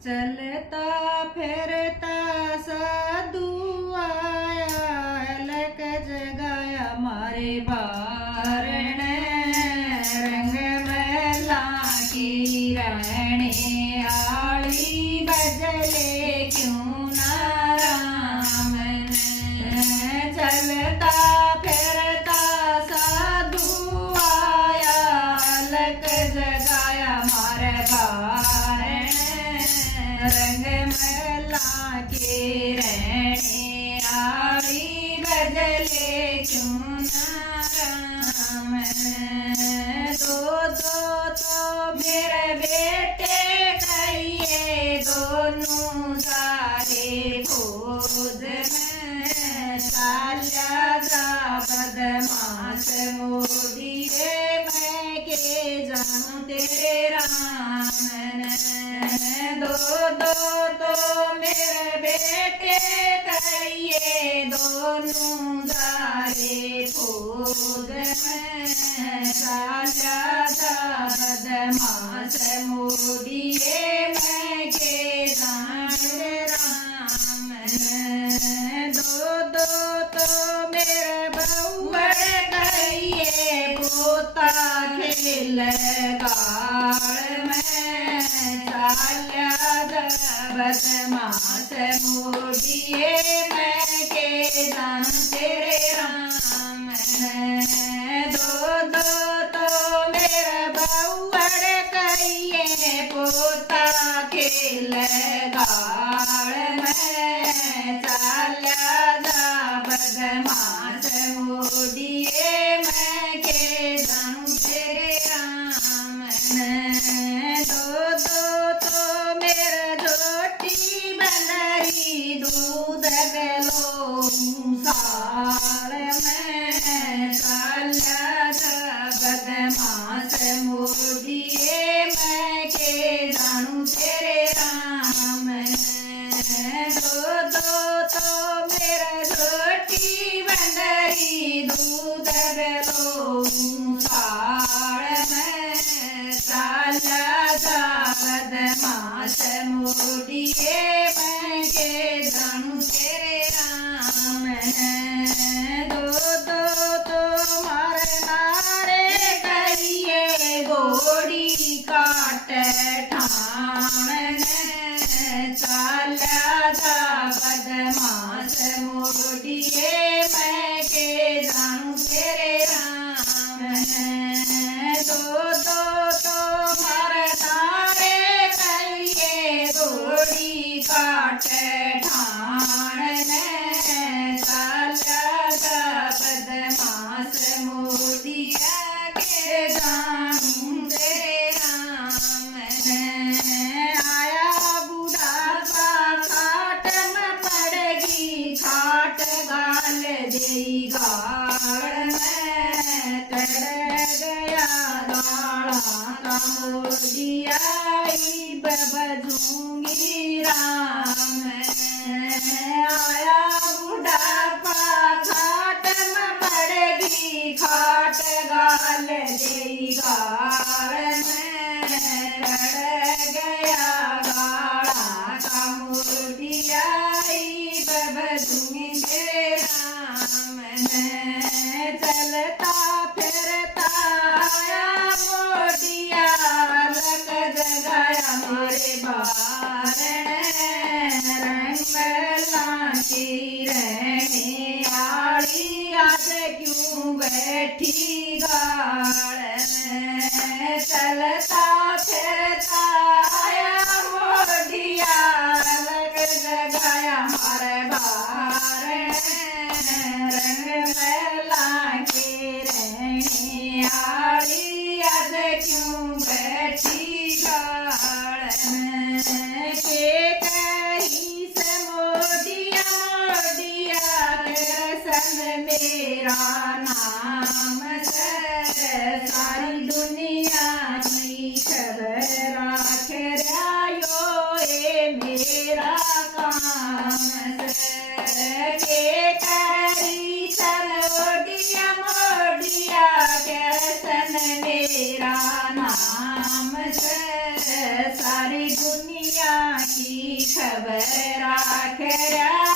चलता फिरता साधु आया, अलग जगाया मारे बारण। रंग महला की रहने आली, बदले क्यों ना राम। चलता फिरता साधु आया, अलग जगाया मारे बारण। रंग महला के रहने आली, बदले क्यों ना राम। दो दो तो मेरे बेटे कहिए, दोनों सारे खोद में। साल्या जा बदमाश मोदिए, मैं के जानू तेरे राम। दो दो तो मेरे बेटे कहिए, दोनों सारे खोद में। साल्या जा बदमाश मोदिए, मैं के जान राम। दो दो तो मेरे बहुवर कहिए, पोता खेल गाड़ में। साल्या जा बदमाश मोदिए, मैं के जान तेरे राम। दो दो तो मेरे बहुवर कहिए, पोता खेल गाड़ में। साल्या जा बदमाश मोदिए, मैं के जानू तेरे राम। दो दो तो मेरे झोटी बनरी, दूध गलो साल में। साल्या जा बदमाश मोदिए, मैं के जानू तेरे राम। दो दो तो मेरा झोटी बनरी, दूध गलो साल में। साल्या जा बदमाश मोदिए, मैं के जानू तेरे राम। दो दो तो मारे नारे कहिए, गोड़ी काट ठाण। साल्या जा बदमाश मोदिए, मैं के जानू तेरे राम। दो दो तो मारे नारे कहिए, गोड़ी काट ठाण। साल्या जा बदमाश मोदिया, के जानू तेरे राम। आया बुढ़ापा खाट में पड़ेगी, खाट गाल देई गाड़ में। कर गया गाड़ा का मोदिया, बजूंगी राम। आया बुढ़ापा खाट में पड़ेगी, खाट गाल देई गाड़ में। कर गया गाड़ा का मोदिया, बजूंगी तेरे राम। चलता फिरता आया मोदिया, अलग जगाया मारे बारण। रंग महला की रहने आली, आज क्यों बैठी गाड़ में। चलता फिरता आया मोदिया, अलग जगाया मारे बारण। रंग महला के रहने आली, आज क्यों बैठी गाड़ में। के कही से मोदिया मोदिया, कृष्ण मेरा नाम से। सारी दुनिया की भर राख रा